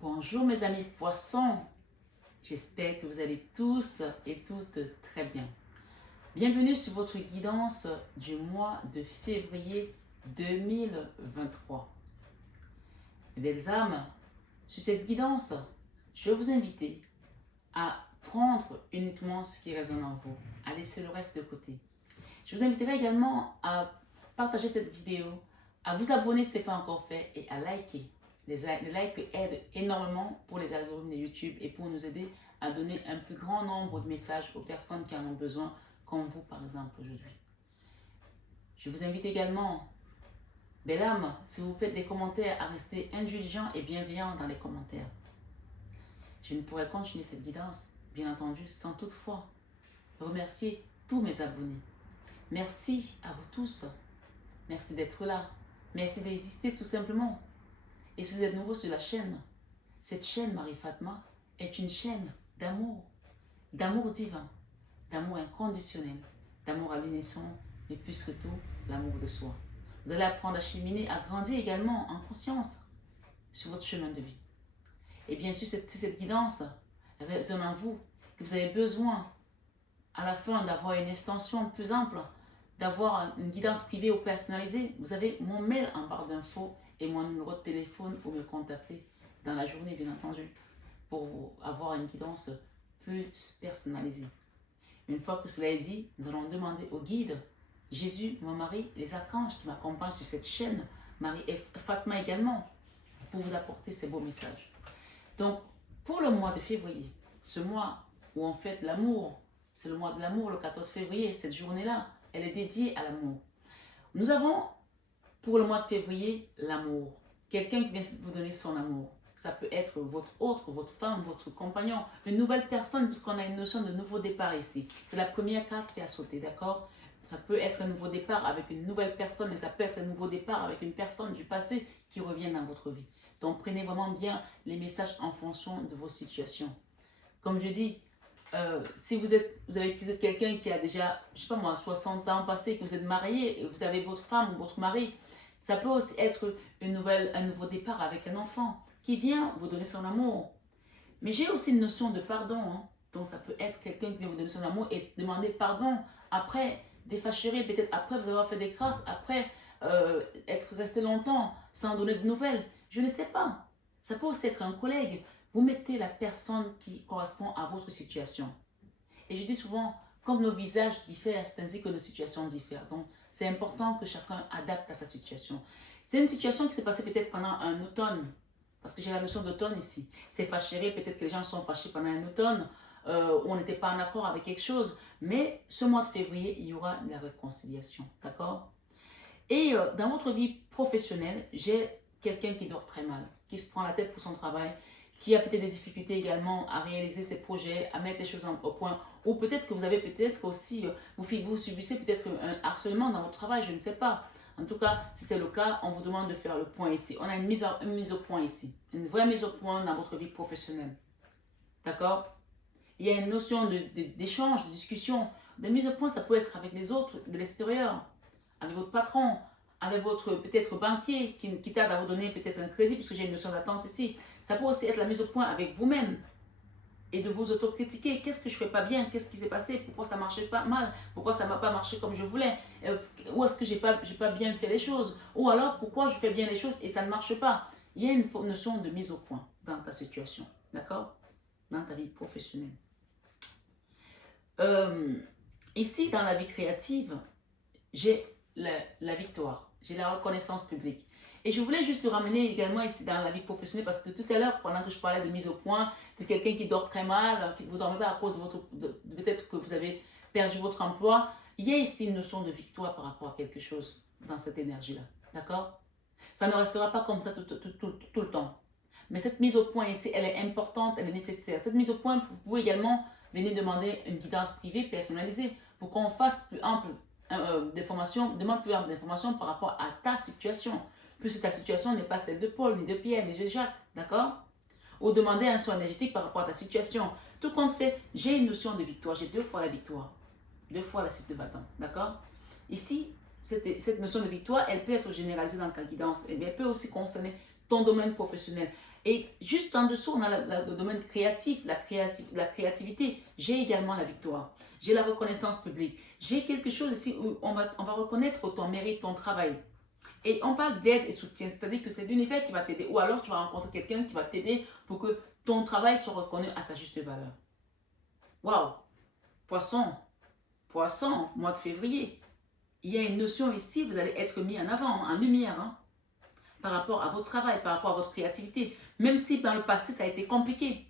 Bonjour mes amis poissons, j'espère que vous allez tous et toutes très bien. Bienvenue sur votre guidance du mois de février 2023. Mes belles âmes, sur cette guidance, je vais vous inviter à prendre uniquement ce qui résonne en vous, à laisser le reste de côté. Je vous inviterai également à partager cette vidéo, à vous abonner si ce n'est pas encore fait et à liker. Les likes aident énormément pour les algorithmes de YouTube et pour nous aider à donner un plus grand nombre de messages aux personnes qui en ont besoin, comme vous par exemple aujourd'hui. Je vous invite également, belle âme, si vous faites des commentaires, à rester indulgent et bienveillant dans les commentaires. Je ne pourrais continuer cette guidance, bien entendu, sans toutefois remercier tous mes abonnés. Merci à vous tous. Merci d'être là. Merci d'exister tout simplement. Et si vous êtes nouveau sur la chaîne, cette chaîne Marie Fatma est une chaîne d'amour divin, d'amour inconditionnel, d'amour à l'unisson, mais plus que tout, l'amour de soi. Vous allez apprendre à cheminer, à grandir également en conscience sur votre chemin de vie. Et bien sûr, si cette guidance résonne en vous, que vous avez besoin à la fin d'avoir une extension plus ample, d'avoir une guidance privée ou personnalisée, vous avez mon mail en barre d'infos et mon numéro de téléphone pour me contacter dans la journée, bien entendu, pour avoir une guidance plus personnalisée. Une fois que cela est dit, nous allons demander au guide, Jésus, mon mari, les archanges qui m'accompagnent sur cette chaîne, Marie et Fatma également, pour vous apporter ces beaux messages. Donc, pour le mois de février, ce mois où on fête l'amour, c'est le mois de l'amour, le 14 février, cette journée-là, elle est dédiée à l'amour. Nous avons, pour le mois de février, l'amour. Quelqu'un qui vient vous donner son amour. Ça peut être votre autre, votre femme, votre compagnon, une nouvelle personne, puisqu'on a une notion de nouveau départ ici. C'est la première carte qui a sauté, d'accord? Ça peut être un nouveau départ avec une nouvelle personne, mais ça peut être un nouveau départ avec une personne du passé qui revient dans votre vie. Donc, prenez vraiment bien les messages en fonction de vos situations. Comme je dis, si vous êtes quelqu'un qui a déjà, je sais pas moi, 60 ans passé, que vous êtes marié, et vous avez votre femme ou votre mari, ça peut aussi être un nouveau départ avec un enfant qui vient vous donner son amour. Mais j'ai aussi une notion de pardon. Hein. Donc ça peut être quelqu'un qui vient vous donner son amour et demander pardon après des fâcheries, peut-être après vous avoir fait des crasses, après être resté longtemps sans donner de nouvelles. Je ne sais pas. Ça peut aussi être un collègue. Vous mettez la personne qui correspond à votre situation. Et je dis souvent, comme nos visages diffèrent, c'est ainsi que nos situations diffèrent. Donc, c'est important que chacun adapte à sa situation. C'est une situation qui s'est passée peut-être pendant un automne, parce que j'ai la notion d'automne ici. C'est fâché, peut-être que les gens sont fâchés pendant un automne, où on n'était pas en accord avec quelque chose. Mais ce mois de février, il y aura de la réconciliation, d'accord? Et dans votre vie professionnelle, j'ai quelqu'un qui dort très mal, qui se prend la tête pour son travail, qui a peut-être des difficultés également à réaliser ses projets, à mettre les choses au point, ou peut-être que vous avez peut-être aussi, vous subissez peut-être un harcèlement dans votre travail, je ne sais pas. En tout cas, si c'est le cas, on vous demande de faire le point ici. On a une mise au point ici, une vraie mise au point dans votre vie professionnelle. D'accord? Il y a une notion d'échange, de discussion. De mise au point, ça peut être avec les autres de l'extérieur, avec votre patron, avec votre peut-être banquier qui t'aide à vous donner peut-être un crédit, puisque j'ai une notion d'attente ici. Ça peut aussi être la mise au point avec vous-même et de vous autocritiquer. Qu'est-ce que je ne fais pas bien? Qu'est-ce qui s'est passé? Pourquoi ça ne marchait pas mal? Pourquoi ça ne m'a pas marché comme je voulais? Où est-ce que je n'ai pas bien fait les choses? Ou alors, pourquoi je fais bien les choses et ça ne marche pas? Il y a une notion de mise au point dans ta situation, d'accord? Dans ta vie professionnelle. Ici, dans la vie créative, j'ai la victoire. J'ai la reconnaissance publique. Et je voulais juste te ramener également ici dans la vie professionnelle parce que tout à l'heure, pendant que je parlais de mise au point, de quelqu'un qui dort très mal, qui vous ne dormez pas à cause de peut-être que vous avez perdu votre emploi, il y a ici une notion de victoire par rapport à quelque chose dans cette énergie-là. D'accord? Ça ne restera pas comme ça tout le temps. Mais cette mise au point ici, elle est importante, elle est nécessaire. Cette mise au point, vous pouvez également venir demander une guidance privée personnalisée pour qu'on fasse plus ample demande plus d'informations par rapport à ta situation. Puisque ta situation n'est pas celle de Paul, ni de Pierre, ni de Jacques, d'accord? Ou demander un soin énergétique par rapport à ta situation. Tout compte fait, j'ai une notion de victoire, j'ai 2 fois la victoire, 2 fois la 6 de bâton, d'accord? Ici, cette notion de victoire, elle peut être généralisée dans ta guidance, et elle peut aussi concerner ton domaine professionnel. Et juste en dessous, on a le domaine créatif, la créativité. J'ai également la victoire. J'ai la reconnaissance publique. J'ai quelque chose ici où on va reconnaître ton mérite, ton travail. Et on parle d'aide et soutien, c'est-à-dire que c'est l'univers qui va t'aider. Ou alors tu vas rencontrer quelqu'un qui va t'aider pour que ton travail soit reconnu à sa juste valeur. Waouh! Poisson, poisson, mois de février. Il y a une notion ici, vous allez être mis en avant, en lumière, hein, par rapport à votre travail, par rapport à votre créativité. Même si dans le passé, ça a été compliqué.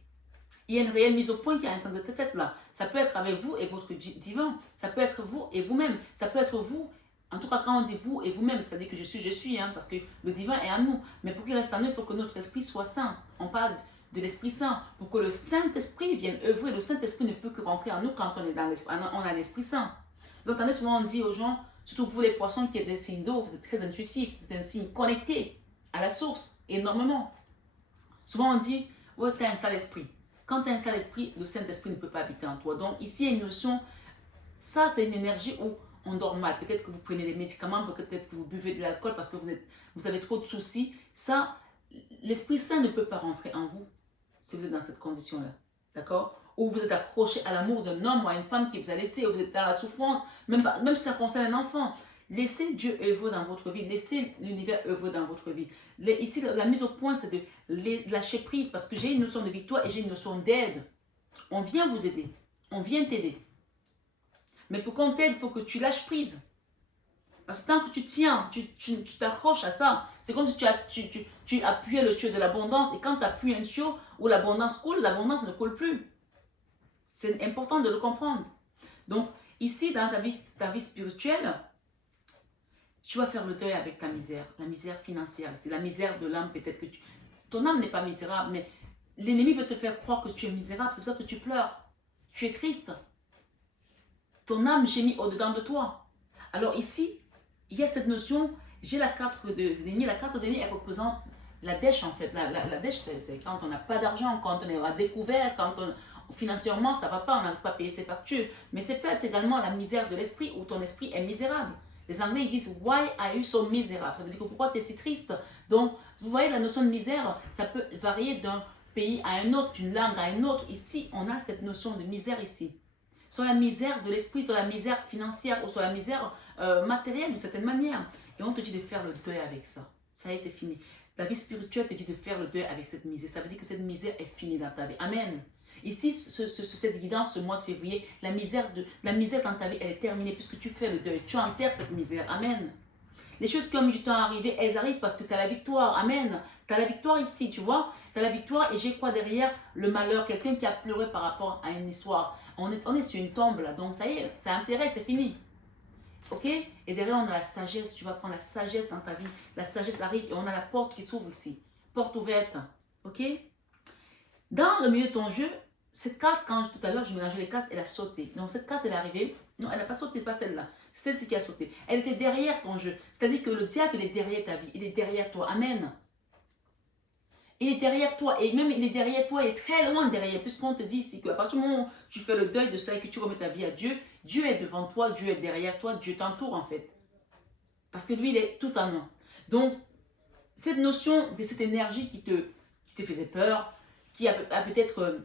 Il y a une réelle mise au point qui est en train d'être faite là. Ça peut être avec vous et votre divin. Ça peut être vous et vous-même. Ça peut être vous. En tout cas, quand on dit vous et vous-même, c'est-à-dire que je suis, hein, parce que le divin est en nous. Mais pour qu'il reste en nous, il faut que notre esprit soit saint. On parle de l'Esprit Saint. Pour que le Saint-Esprit vienne œuvrer, le Saint-Esprit ne peut que rentrer en nous quand on est dans l'Esprit. On a l'Esprit Saint. Vous entendez souvent, on dit aux gens, surtout vous les poissons qui êtes des signes d'eau, vous êtes très intuitifs, vous êtes un signe connecté à la source, énormément. Souvent on dit, ouais, tu as un sale esprit. Quand tu as un sale esprit, le Saint-Esprit ne peut pas habiter en toi. Donc ici, il y a une notion, ça c'est une énergie où on dort mal. Peut-être que vous prenez des médicaments, peut-être que vous buvez de l'alcool parce que vous avez trop de soucis. Ça, l'Esprit Saint ne peut pas rentrer en vous si vous êtes dans cette condition-là. D'accord? Ou vous êtes accroché à l'amour d'un homme ou à une femme qui vous a laissé, ou vous êtes dans la souffrance, même si ça concerne un enfant. Laissez Dieu œuvrer dans votre vie, laissez l'univers œuvrer dans votre vie. Ici, la mise au point, c'est de lâcher prise parce que j'ai une notion de victoire et j'ai une notion d'aide. On vient vous aider, on vient t'aider. Mais pour qu'on t'aide, il faut que tu lâches prise. Parce que tant que tu tiens, tu t'accroches à ça. C'est comme si tu appuyais le tuyau de l'abondance. Et quand tu appuies un tuyau où l'abondance coule, l'abondance ne coule plus. C'est important de le comprendre. Donc, ici, dans ta vie spirituelle, tu vas faire le deuil avec ta misère. La misère financière. C'est la misère de l'âme. Peut-être que ton âme n'est pas misérable, mais l'ennemi veut te faire croire que tu es misérable. C'est pour ça que tu pleures. Tu es triste. Ton âme gémit au-dedans de toi. Alors ici, il y a cette notion, j'ai la carte de déni. La carte de déni, elle représente la dèche en fait. La dèche, c'est quand on n'a pas d'argent, quand on est à découvert, quand financièrement ça ne va pas, on n'arrive pas à payer ses factures. Mais c'est peut-être également la misère de l'esprit où ton esprit est misérable. Les Anglais ils disent why are you so miserable? Ça veut dire que pourquoi tu es si triste? Donc, vous voyez, la notion de misère, ça peut varier d'un pays à un autre, d'une langue à une autre. Ici, on a cette notion de misère ici. Sur la misère de l'esprit, sur la misère financière ou sur la misère matérielle d'une certaine manière. Et on te dit de faire le deuil avec ça. Ça y est, c'est fini. La vie spirituelle te dit de faire le deuil avec cette misère. Ça veut dire que cette misère est finie dans ta vie. Amen. Ici, cette guidance, ce mois de février, la misère dans ta vie, elle est terminée puisque tu fais le deuil. Tu enterres cette misère. Amen. Les choses qui ont mis du temps à arriver, elles arrivent parce que tu as la victoire. Amen. Tu as la victoire ici, tu vois. Tu as la victoire et j'ai quoi derrière? Le malheur. Quelqu'un qui a pleuré par rapport à une histoire. On est sur une tombe là. Donc ça y est, c'est enterré, c'est fini. Ok? Et derrière, on a la sagesse. Tu vas prendre la sagesse dans ta vie. La sagesse arrive et on a la porte qui s'ouvre ici. Porte ouverte. Ok? Dans le milieu de ton jeu, cette carte, quand tout à l'heure je mélangeais les cartes, elle a sauté. Donc cette carte, elle est arrivée. Non, elle n'a pas sauté, pas celle-là. C'est celle-ci qui a sauté. Elle était derrière ton jeu. C'est-à-dire que le diable, il est derrière ta vie. Il est derrière toi. Amen. Il est derrière toi. Et même il est derrière toi, il est très loin derrière. Puisqu'on te dit ici qu'à partir du moment où tu fais le deuil de ça et que tu remets ta vie à Dieu, Dieu est devant toi, Dieu est derrière toi, Dieu t'entoure en fait. Parce que lui, il est tout en un. Donc, cette notion de cette énergie qui te faisait peur, qui a peut-être...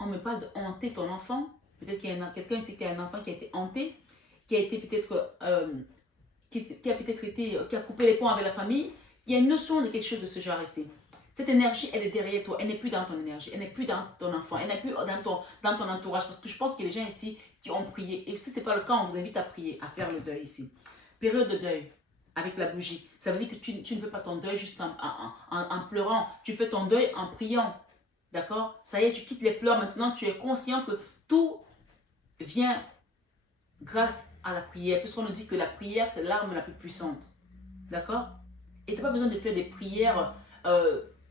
on me parle de hanter ton enfant. Peut-être qu'il y a quelqu'un ici qui a un enfant qui a été hanté, qui a été peut-être... qui a coupé les ponts avec la famille. Il y a une notion de quelque chose de ce genre ici. Cette énergie, elle est derrière toi. Elle n'est plus dans ton énergie. Elle n'est plus dans ton enfant. Elle n'est plus dans ton entourage. Parce que je pense qu'il y a des gens ici qui ont prié. Et si ce n'est pas le cas, on vous invite à prier, à faire le deuil ici. Période de deuil avec la bougie. Ça veut dire que tu ne fais pas ton deuil juste en pleurant. Tu fais ton deuil en priant. D'accord? Ça y est, tu quittes les pleurs. Maintenant, tu es conscient que tout vient grâce à la prière. Puisqu'on nous dit que la prière, c'est l'arme la plus puissante. D'accord? Et tu n'as pas besoin de faire des prières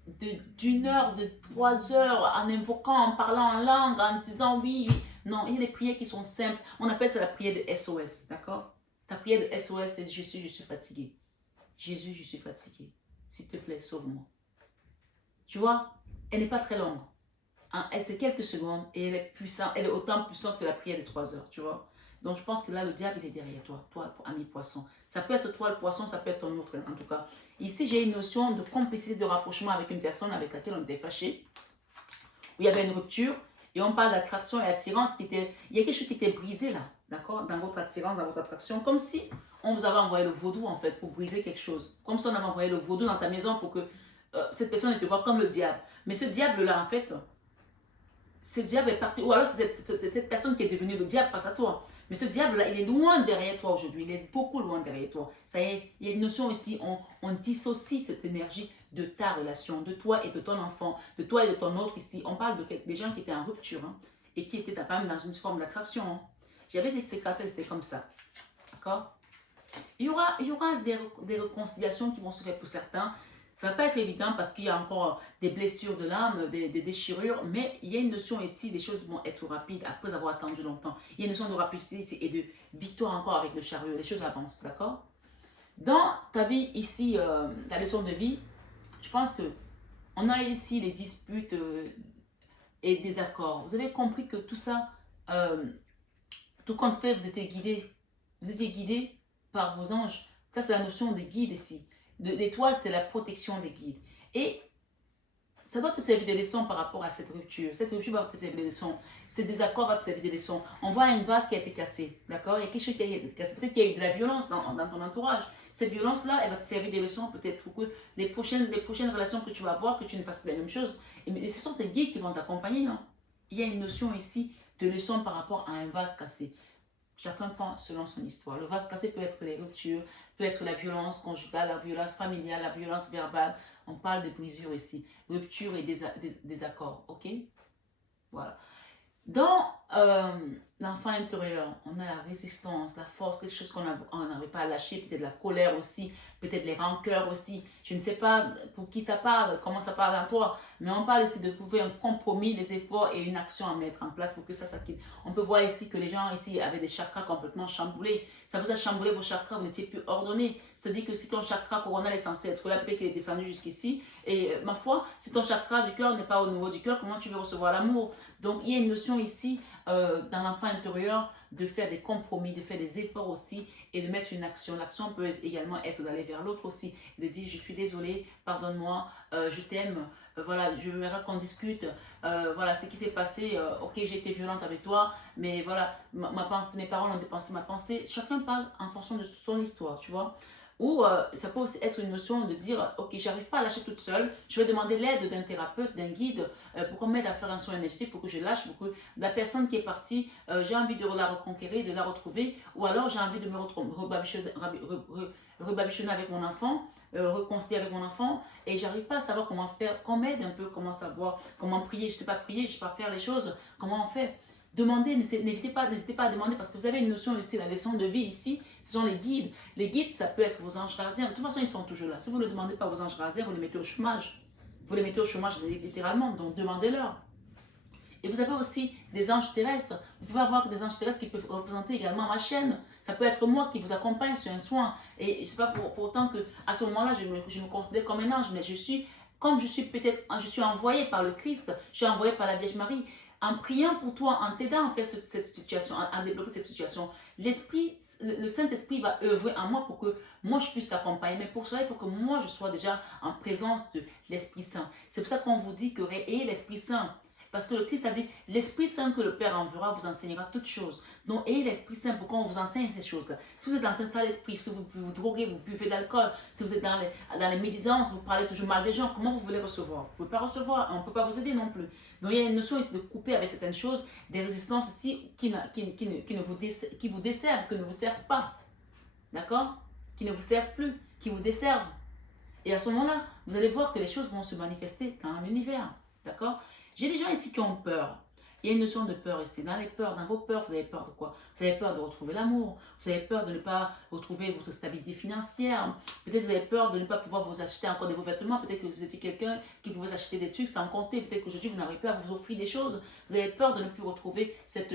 d'une heure, de 3 heures, en invoquant, en parlant en langue, en disant oui, oui. Non, il y a des prières qui sont simples. On appelle ça la prière de SOS. D'accord? Ta prière de SOS, c'est je suis fatigué. Jésus, je suis fatigué. S'il te plaît, sauve-moi. Tu vois? Elle n'est pas très longue. Hein? Elle c'est quelques secondes et elle est puissante. Elle est autant puissante que la prière de 3 heures. Tu vois? Donc, je pense que là, le diable, il est derrière toi, ami poisson. Ça peut être toi, le poisson, ça peut être ton autre, en tout cas. Ici, j'ai une notion de complicité, de rapprochement avec une personne avec laquelle on était fâché, où il y avait une rupture, et on parle d'attraction et attirance, il y a quelque chose qui était brisé là, d'accord, dans votre attirance, dans votre attraction, comme si on vous avait envoyé le vaudou, en fait, pour briser quelque chose. Comme si on avait envoyé le vaudou dans ta maison pour que cette personne te voit comme le diable. Mais ce diable-là, en fait, ce diable est parti, ou alors c'est cette personne qui est devenue le diable face à toi. Mais ce diable-là, il est loin derrière toi aujourd'hui, il est beaucoup loin derrière toi. Ça y est, il y a une notion ici, on dissocie cette énergie de ta relation, de toi et de ton enfant, de toi et de ton autre ici. On parle des gens qui étaient en rupture hein, et qui étaient quand même dans une forme d'attraction. Hein. J'avais des sécrétaires, c'était comme ça. D'accord? Il y aura des réconciliations qui vont se faire pour certains. Ça ne va pas être évident parce qu'il y a encore des blessures de l'âme, des déchirures, mais il y a une notion ici, les choses vont être rapides après avoir attendu longtemps. Il y a une notion de rapidité ici et de victoire encore avec le chariot. Les choses avancent, d'accord? Dans ta vie ici, ta leçon de vie, je pense que on a ici les disputes et des accords. Vous avez compris que tout ça, tout compte fait, vous étiez guidé. Vous étiez guidé par vos anges. Ça, c'est la notion des guides ici. L'étoile, c'est la protection des guides. Et ça doit te servir de leçon par rapport à cette rupture. Cette rupture va te servir de leçon. Ce désaccord va te servir de leçon. On voit une vase qui a été cassée. D'accord? Il y a quelque chose qui a été cassé. Peut-être qu'il y a eu de la violence dans ton entourage. Cette violence-là, elle va te servir de leçon peut-être pour que les prochaines relations que tu vas avoir, que tu ne fasses pas la même chose. Et ce sont tes guides qui vont t'accompagner. Hein. Il y a une notion ici de leçon par rapport à un vase cassé. Chacun prend selon son histoire. Le vase cassé peut être les ruptures, peut être la violence conjugale, la violence familiale, la violence verbale. On parle de brisures ici. Rupture et désaccord. Ok? Voilà. Dans l'enfant intérieur, on a la résistance, la force, quelque chose qu'on n'arrive pas à lâcher, peut-être la colère aussi, peut-être les rancœurs aussi. Je ne sais pas pour qui ça parle, comment ça parle à toi, mais on parle ici de trouver un compromis, des efforts et une action à mettre en place pour que ça quitte. On peut voir ici que les gens ici avaient des chakras complètement chamboulés. Ça vous a chamboulé vos chakras, vous n'étiez plus ordonné. C'est-à-dire que si ton chakra coronal est censé être là, peut-être qu'il est descendu jusqu'ici. Et ma foi, si ton chakra du cœur n'est pas au niveau du cœur, comment tu veux recevoir l'amour? Donc il y a une notion ici dans l'enfant intérieur de faire des compromis, de faire des efforts aussi et de mettre une action. L'action peut également être d'aller vers l'autre aussi, de dire je suis désolé, pardonne-moi, je t'aime, voilà, je voudrais qu'on discute, voilà ce qui s'est passé, ok j'ai été violente avec toi, mais voilà, ma pensée, mes paroles ont dépensé ma pensée. Chacun parle en fonction de son histoire, tu vois. Ou ça peut aussi être une notion de dire, ok, j'arrive pas à lâcher toute seule, je vais demander l'aide d'un thérapeute, d'un guide, pour qu'on m'aide à faire un soin énergétique, pour que je lâche, pour que la personne qui est partie, j'ai envie de la reconquérir, de la retrouver, ou alors j'ai envie de me rebabichonner avec mon enfant, réconcilier avec mon enfant, et j'arrive pas à savoir comment faire, qu'on m'aide un peu, comment savoir, comment prier, je sais pas prier, je sais pas faire les choses, comment on fait. Demandez, n'hésitez pas à demander parce que vous avez une notion ici, la leçon de vie ici, ce sont les guides. Les guides, ça peut être vos anges gardiens. De toute façon, ils sont toujours là. Si vous ne demandez pas vos anges gardiens, vous les mettez au chômage. Vous les mettez au chômage littéralement, donc demandez-leur. Et vous avez aussi des anges terrestres. Vous pouvez avoir des anges terrestres qui peuvent représenter également ma chaîne. Ça peut être moi qui vous accompagne sur un soin. Et ce n'est pas pour autant qu'à ce moment-là, je me considère comme un ange, mais je suis, comme je suis peut-être, je suis envoyée par le Christ, je suis envoyée par la Vierge Marie. En priant pour toi, en t'aidant à faire cette situation, à débloquer cette situation, le Saint-Esprit va œuvrer en moi pour que moi je puisse t'accompagner. Mais pour cela, il faut que moi je sois déjà en présence de l'Esprit Saint. C'est pour ça qu'on vous dit que ayez l'Esprit Saint. Parce que le Christ a dit, l'Esprit Saint que le Père enverra vous enseignera toutes choses. Donc, ayez l'Esprit Saint pour qu'on vous enseigne ces choses-là. Si vous êtes dans un sale esprit, si vous droguez, vous buvez de l'alcool, si vous êtes dans les médisances, vous parlez toujours mal des gens, comment vous voulez recevoir? Vous ne pouvez pas recevoir, on ne peut pas vous aider non plus. Donc, il y a une notion ici de couper avec certaines choses, des résistances ici qui vous desservent, qui ne vous servent pas. D'accord? Qui ne vous servent plus, qui vous desservent. Et à ce moment-là, vous allez voir que les choses vont se manifester dans l'univers. D'accord? J'ai des gens ici qui ont peur. Il y a une notion de peur ici. Dans les peurs, dans vos peurs, vous avez peur de quoi? Vous avez peur de retrouver l'amour. Vous avez peur de ne pas retrouver votre stabilité financière. Peut-être vous avez peur de ne pas pouvoir vous acheter encore de vos vêtements. Peut-être que vous étiez quelqu'un qui pouvait acheter des trucs sans compter. Peut-être qu'aujourd'hui, vous n'arrivez pas à vous offrir des choses. Vous avez peur de ne plus retrouver cette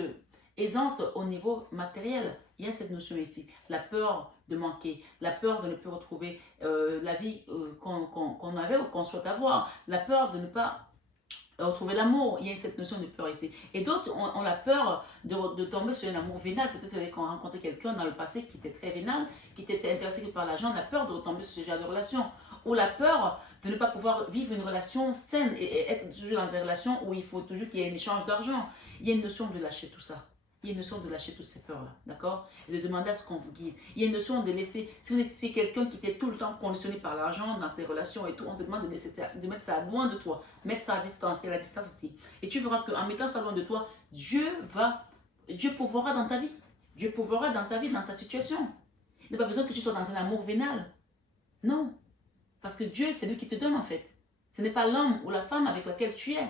aisance au niveau matériel. Il y a cette notion ici. La peur de manquer. La peur de ne plus retrouver la vie qu'on avait ou qu'on souhaite avoir. La peur de ne pas retrouver l'amour. Il y a cette notion de peur ici. Et d'autres ont la peur de tomber sur un amour vénal. Peut-être que vous avez rencontré quelqu'un dans le passé qui était très vénal, qui était intéressé que par l'argent, la peur de retomber sur ce genre de relation. Ou la peur de ne pas pouvoir vivre une relation saine et être toujours dans des relations où il faut toujours qu'il y ait un échange d'argent. Il y a une notion de lâcher tout ça. Il y a une notion de lâcher toutes ces peurs-là, d'accord? Et de demander à ce qu'on vous guide. Il y a une notion de laisser, si vous étiez quelqu'un qui était tout le temps conditionné par l'argent dans tes relations et tout, on te demande de mettre ça loin de toi, mettre ça à distance, et la distance ici. Et tu verras qu'en mettant ça loin de toi, Dieu pourvoira dans ta vie. Dieu pourvoira dans ta vie, dans ta situation. Il n'y a pas besoin que tu sois dans un amour vénal. Non. Parce que Dieu, c'est lui qui te donne en fait. Ce n'est pas l'homme ou la femme avec laquelle tu es.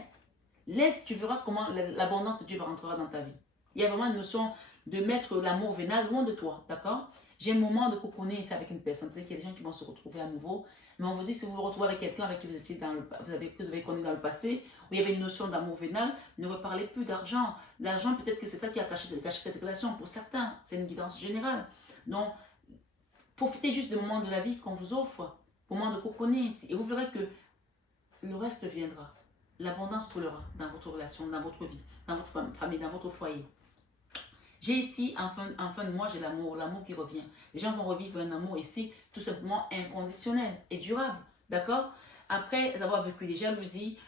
Laisse, tu verras comment l'abondance de Dieu va rentrer dans ta vie. Il y a vraiment une notion de mettre l'amour vénal loin de toi, d'accord? J'ai un moment de cocooner ici avec une personne. Peut-être qu'il y a des gens qui vont se retrouver à nouveau. Mais on vous dit, si vous vous retrouvez avec quelqu'un avec qui vous étiez vous avez connu dans le passé, où il y avait une notion d'amour vénal, ne reparlez plus d'argent. L'argent, peut-être que c'est ça qui a caché cette relation. Pour certains, c'est une guidance générale. Donc, profitez juste des moments de la vie qu'on vous offre, moments de cocooner ici. Et vous verrez que le reste viendra. L'abondance coulera dans votre relation, dans votre vie, dans votre famille, dans votre foyer. J'ai ici, en fin de mois, j'ai l'amour qui revient. Les gens vont revivre un amour ici, tout simplement inconditionnel et durable, d'accord? Après avoir vécu des jalousies,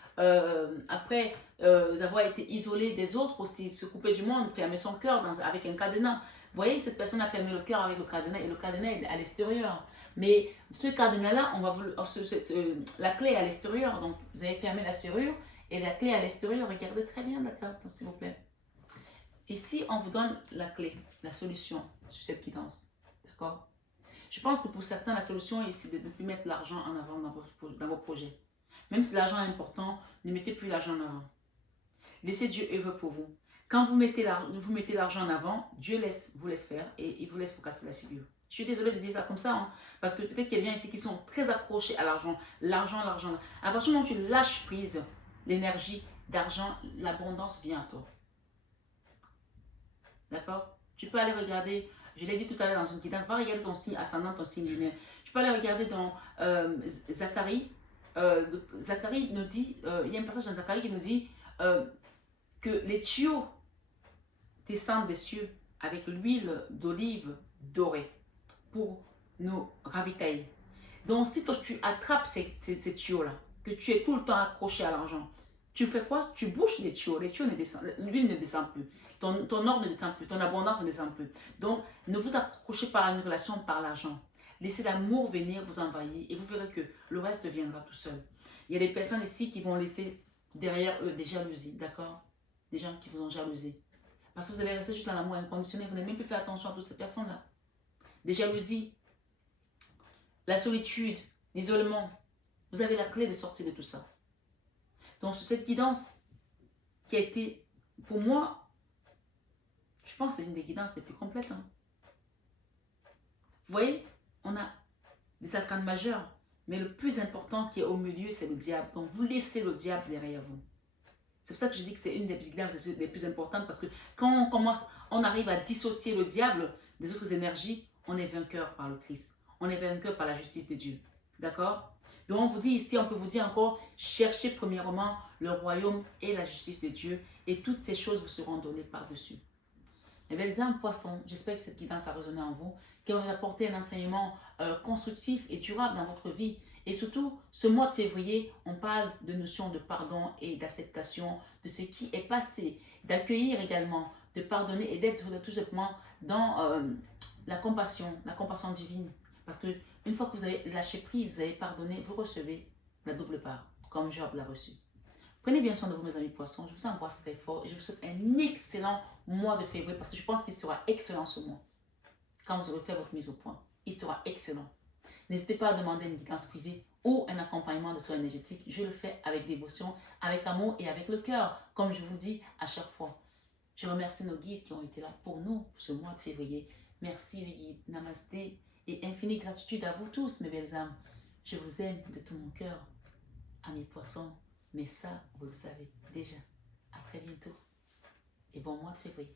après avoir été isolé des autres aussi, se couper du monde, fermer son cœur avec un cadenas. Vous voyez, cette personne a fermé le cœur avec le cadenas et le cadenas est à l'extérieur. Mais ce cadenas-là, la clé est à l'extérieur. Donc, vous avez fermé la serrure et la clé est à l'extérieur. Regardez très bien la carte, s'il vous plaît. Ici, on vous donne la clé, la solution sur cette guidance. D'accord? Je pense que pour certains, la solution est ici de ne plus mettre l'argent en avant dans vos projets. Même si l'argent est important, ne mettez plus l'argent en avant. Laissez Dieu œuvrer pour vous. Quand vous mettez l'argent en avant, Dieu vous laisse faire et il vous laisse vous casser la figure. Je suis désolée de dire ça comme ça, hein, parce que peut-être qu'il y a des gens ici qui sont très accrochés à l'argent. L'argent. À partir du moment où tu lâches prise l'énergie d'argent, l'abondance vient à toi. D'accord? Tu peux aller regarder, je l'ai dit tout à l'heure dans une guidance, va regarder ton signe ascendant, ton signe lunaire. Tu peux aller regarder dans Zacharie. Zacharie nous dit, il y a un passage dans Zacharie qui nous dit que les tuyaux descendent des cieux avec l'huile d'olive dorée pour nous ravitailler. Donc si toi tu attrapes ces tuyaux-là, que tu es tout le temps accroché à l'argent, tu fais quoi? Tu bouches les tuyaux ne descendent, l'huile ne descend plus, ton or ne descend plus, ton abondance ne descend plus. Donc, ne vous accrochez pas à une relation par l'argent. Laissez l'amour venir vous envahir et vous verrez que le reste viendra tout seul. Il y a des personnes ici qui vont laisser derrière eux des jalousies, d'accord? Des gens qui vous ont jalousé. Parce que vous allez rester juste dans l'amour inconditionnel, vous n'avez même plus fait attention à toutes ces personnes-là. Des jalousies, la solitude, l'isolement. Vous avez la clé de sortir de tout ça. Donc, sur cette guidance qui a été, pour moi, je pense que c'est une des guidances les plus complètes. Hein. Vous voyez, on a des arcanes majeurs, mais le plus important qui est au milieu, c'est le diable. Donc, vous laissez le diable derrière vous. C'est pour ça que je dis que c'est une des guidances les plus importantes, parce que quand on arrive à dissocier le diable des autres énergies, on est vainqueur par le Christ. On est vainqueur par la justice de Dieu. D'accord? Donc on vous dit ici, on peut vous dire encore, cherchez premièrement le royaume et la justice de Dieu, et toutes ces choses vous seront données par-dessus. Mes belles âmes poissons, j'espère que cette guidance a résonné en vous, qu'elle va vous apporter un enseignement constructif et durable dans votre vie. Et surtout, ce mois de février, on parle de notion de pardon et d'acceptation de ce qui est passé, d'accueillir également, de pardonner et d'être tout simplement dans la compassion divine. Parce que une fois que vous avez lâché prise, vous avez pardonné, vous recevez la double part, comme Job l'a reçu. Prenez bien soin de vous, mes amis poissons. Je vous embrasse très fort et je vous souhaite un excellent mois de février parce que je pense qu'il sera excellent ce mois. Quand vous aurez fait votre mise au point, il sera excellent. N'hésitez pas à demander une guidance privée ou un accompagnement de soins énergétiques. Je le fais avec dévotion, avec amour et avec le cœur, comme je vous le dis à chaque fois. Je remercie nos guides qui ont été là pour nous ce mois de février. Merci les guides. Namasté et infinie gratitude à vous tous, mes belles âmes. Je vous aime de tout mon cœur, amis poissons. Mais ça, vous le savez déjà. À très bientôt et bon mois de février.